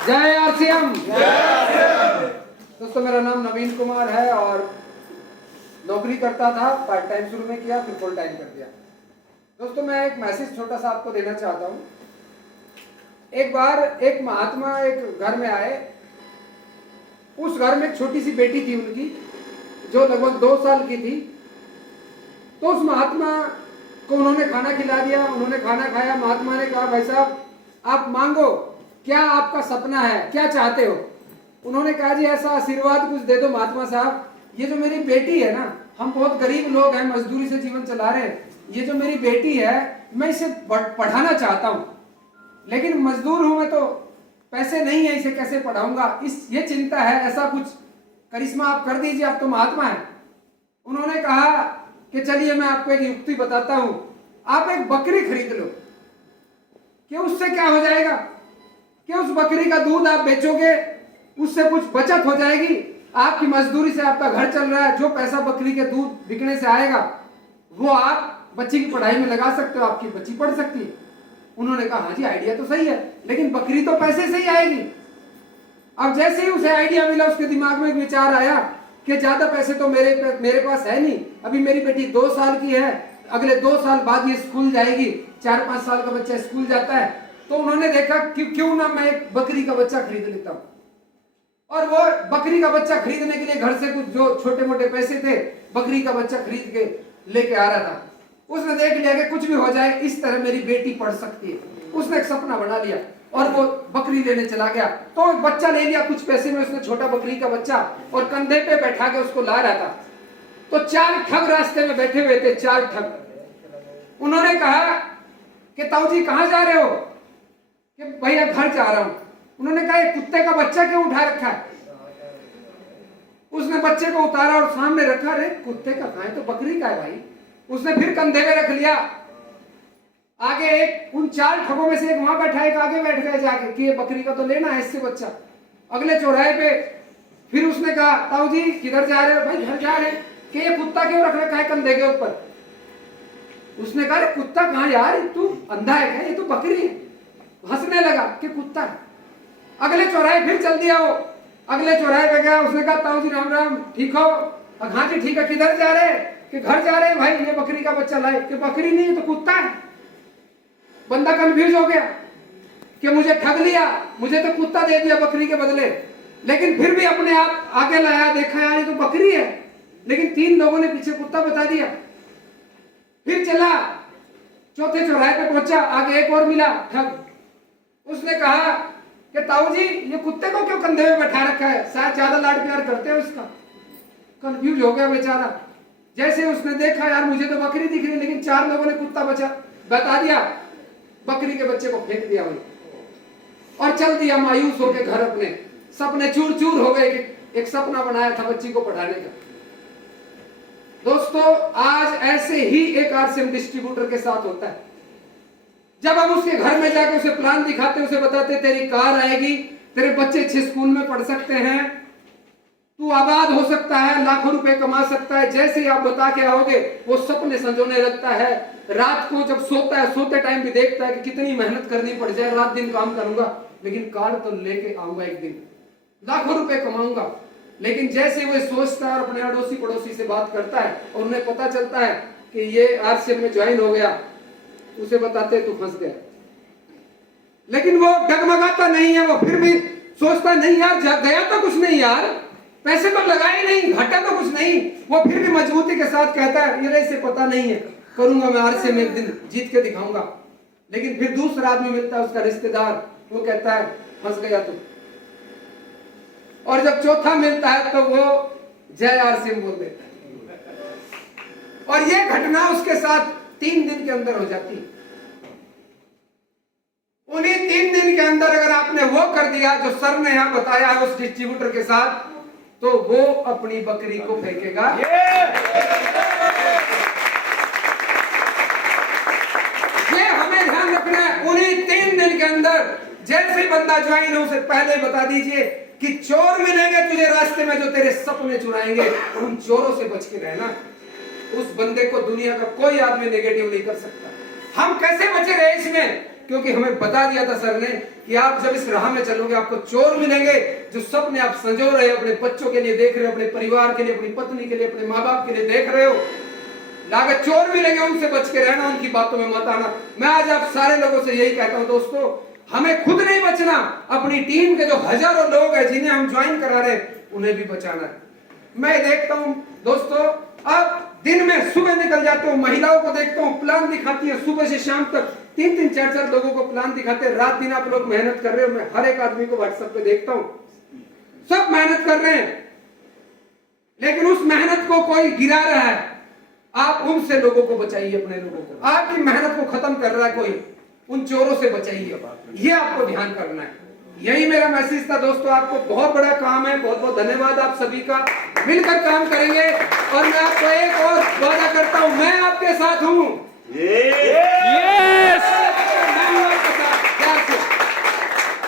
जय आरसीएम। दोस्तों मेरा नाम नवीन कुमार है और नौकरी करता था, पार्ट टाइम शुरू में किया, फिर फुल टाइम कर दिया। दोस्तों मैं एक मैसेज छोटा सा आपको देना चाहता हूँ। एक बार एक महात्मा एक घर में आए। उस घर में एक छोटी सी बेटी थी उनकी, जो लगभग 2 साल की थी। तो उस महात्मा को उन्होंने खाना खिला दिया, उन्होंने खाना खाया। महात्मा ने कहा, भाई साहब आप मांगो, क्या आपका सपना है, क्या चाहते हो? उन्होंने कहा, जी ऐसा आशीर्वाद कुछ दे दो महात्मा साहब, ये जो मेरी बेटी है ना, हम बहुत गरीब लोग हैं, मजदूरी से जीवन चला रहे हैं, ये जो मेरी बेटी है मैं इसे पढ़ाना चाहता हूँ, लेकिन मजदूर हूं मैं, तो पैसे नहीं है, इसे कैसे पढ़ाऊंगा, ये चिंता है, ऐसा कुछ करिश्मा आप कर दीजिए, आप तो महात्मा है। उन्होंने कहा कि चलिए मैं आपको एक युक्ति बताता हूं, आप एक बकरी खरीद लो, कि उससे क्या हो जाएगा कि उस बकरी का दूध आप बेचोगे, उससे कुछ बचत हो जाएगी, आपकी मजदूरी से आपका घर चल रहा है, जो पैसा बकरी के दूध बिकने से आएगा वो आप बच्ची की पढ़ाई में लगा सकते हो, आपकी बच्ची पढ़ सकती है। उन्होंने कहा, हाँ जी आइडिया तो सही है, लेकिन बकरी तो पैसे से ही आएगी। अब जैसे ही उसे आइडिया मिला, उसके दिमाग में एक विचार आया कि ज्यादा पैसे तो मेरे पास है नहीं, अभी मेरी बेटी 2 साल की है, अगले 2 साल बाद ये स्कूल जाएगी, 4-5 साल का बच्चा स्कूल जाता है। तो उन्होंने देखा क्यों ना मैं एक बकरी का बच्चा खरीद लेता हूं। और वो बकरी का बच्चा खरीदने के लिए घर से कुछ जो छोटे मोटे पैसे थे, बकरी का बच्चा खरीद के लेके आ रहा था। उसने देख लिया कि कुछ भी हो जाए, इस तरह मेरी बेटी पढ़ सकती है। उसने एक सपना बना लिया और वो बकरी लेने चला गया। तो बच्चा ले लिया कुछ पैसे में, उसने छोटा बकरी का बच्चा, और कंधे पे बैठा के उसको ला रहा था। तो 4 ठग रास्ते में बैठे हुए थे, 4 ठग। उन्होंने कहा कि ताऊ जी कहां जा रहे हो? कि भैया घर जा रहा हूं। उन्होंने कहा, ये कुत्ते का बच्चा क्यों उठा रखा है? उसने बच्चे को उतारा और सामने रखा। रे कुत्ते का कहां है, तो बकरी का है भाई। उसने फिर कंधे में रख लिया। आगे एक उन 4 ठगों में से एक वहां बैठा, एक आगे बैठ गए जाके कि ये बकरी का तो लेना है इससे बच्चा। अगले चौराहे पे फिर उसने कहा, ताऊ जी किधर जा रहे हो? भाई घर जा रहे हैं। कि ये कुत्ता क्यों रख रखा है कंधे के ऊपर? उसने कहा, कुत्ता कहां यार, तू अंधा है क्या, ये तो बकरी है। हंसने लगा कि कुत्ता है। अगले चौराहे फिर चल दिया वो। अगले चौराहे पे गया, उसने कहा, ताऊ जी राम राम, ठीक हो? हाँ जी ठीक है। किधर जा रहे हैं? कि घर जा रहे हैं भाई, ये बकरी का बच्चा लाए। कि बकरी नहीं है तो कुत्ता है। बंदा कंफ्यूज हो गया कि मुझे ठग लिया, मुझे तो कुत्ता दे दिया बकरी के बदले, लेकिन फिर भी अपने आप आगे लाया, देखा यार ये तो बकरी है, लेकिन 3 लोगों ने पीछे कुत्ता बता दिया। फिर चला, चौथे चौराहे पे पहुंचा, आगे एक और मिला ठग। उसने कहा कि ताऊ जी ये कुत्ते को क्यों कंधे में बैठा रखा है, शायद ज्यादा लाड प्यार करते हो इसका। कंफ्यूज हो गया बेचारा। जैसे उसने देखा, यार मुझे तो बकरी दिख रही, लेकिन 4 लोगों ने कुत्ता बता दिया, बकरी के बच्चे को फेंक दिया वही और चल दिया मायूस होकर घर अपने। सपने चूर चूर हो गए कि एक सपना बनाया था बच्ची को पढ़ाने का। दोस्तों आज ऐसे ही एक आरसीएम डिस्ट्रीब्यूटर के साथ होता है। जब हम उसके घर में जाकर उसे प्लान दिखाते, उसे बताते तेरी कार आएगी, तेरे बच्चे अच्छे स्कूल में पढ़ सकते हैं, तू आबाद हो सकता है, लाखों रुपए कमा सकता है, जैसे ही आप बता के आओगे वो सपने संजोने लगता है। रात को जब सोता है, सोते टाइम भी देखता है कि कितनी मेहनत करनी पड़ जाए, रात दिन काम करूंगा, लेकिन कार तो लेके आऊंगा, एक दिन लाखों रुपए कमाऊंगा। लेकिन जैसे वो सोचता है और अपने अड़ोसी पड़ोसी से बात करता है और उन्हें पता चलता है कि ये आरसीएम में ज्वाइन हो गया, उसे बताते तू फंस गया। लेकिन वो डगमगाता नहीं है, वो फिर भी सोचता नहीं यार गया तो कुछ नहीं यार, पैसे तो लगाए नहीं, घाटा तो कुछ नहीं। वो फिर भी मजबूती के साथ कहता है ये इसे पता नहीं है, करूंगा मैं आरसीएम में, एक दिन जीत के दिखाऊंगा। लेकिन फिर दूसरा आदमी मिलता है, उसका रिश्तेदार, वो कहता है फंस गया तू। और जब चौथा मिलता है तो वो जय आरसीएम बोल देता है। और ये घटना उसके साथ 3 दिन के अंदर हो जाती है। उन्हीं 3 दिन के अंदर अगर आपने वो कर दिया जो सर ने यहां बताया है उस डिस्ट्रीब्यूटर के साथ, तो वो अपनी बकरी को फेंकेगा। ये हमें ध्यान रखना है। उन्हीं 3 दिन के अंदर जैसे बंदा ज्वाइन हो, उसे पहले बता दीजिए कि चोर मिलेंगे तुझे रास्ते में जो तेरे सपने चुराएंगे, उन चोरों से बच के रहना। उस बंदे को दुनिया का कोई आदमी नेगेटिव नहीं कर सकता। हम कैसे बचे रहे इसमें क्योंकि हमें बता दिया था सर ने कि आप जब इस राह में चलोगे आपको चोर मिलेंगे जो सपने आप संजो रहे हो, अपने बच्चों के लिए देख रहे हो, अपने परिवार के लिए, अपनी पत्नी के लिए, अपने माँ बाप के लिए देख रहे हो, लागत चोर मिलेंगे, उनसे बच के रहना, उनकी बातों में मत आना। मैं आज आप सारे लोगों से यही कहता हूं दोस्तों, हमें खुद नहीं बचना, अपनी टीम के जो हजारों लोग हैं जिन्हें हम ज्वाइन करा रहे हैं उन्हें भी बचाना है। मैं देखता हूं दोस्तों, अब दिन में सुबह निकल जाते हो, महिलाओं को देखता हूं प्लान दिखाती है, सुबह से शाम तक 3-3, 4-4 लोगों को प्लान दिखाते हैं, रात दिन आप लोग मेहनत कर रहे हो। मैं हर एक आदमी को व्हाट्सएप पे देखता हूं, सब मेहनत कर रहे हैं, लेकिन उस मेहनत को कोई गिरा रहा है। आप उनसे लोगों को बचाइए, अपने लोगों को, आपकी मेहनत को खत्म कर रहा है कोई, उन चोरों से बचाइए, ये आपको ध्यान करना है। यही मेरा मैसेज था दोस्तों, आपको बहुत बड़ा काम है। बहुत बहुत धन्यवाद आप सभी का, मिलकर काम करेंगे। और मैं आपको एक और वादा करता हूं, मैं आपके साथ हूं। यस